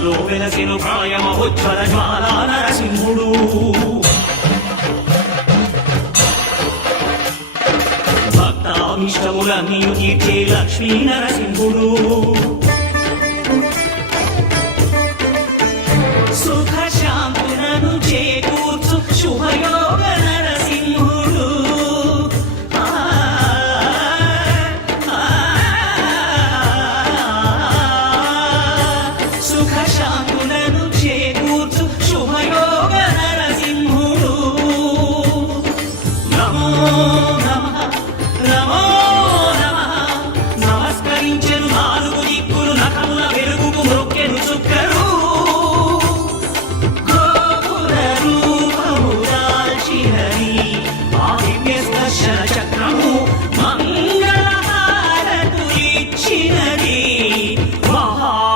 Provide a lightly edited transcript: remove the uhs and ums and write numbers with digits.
సభలో వెలసెను ప్రాయమహోజ్వల జ్వాలా నరసింహుడు భక్తాభిష్టములన్నీయు తీర్చే లక్ష్మీ నరసింహుడు సుఖ శాంతులను చేకూర్చు శుభయో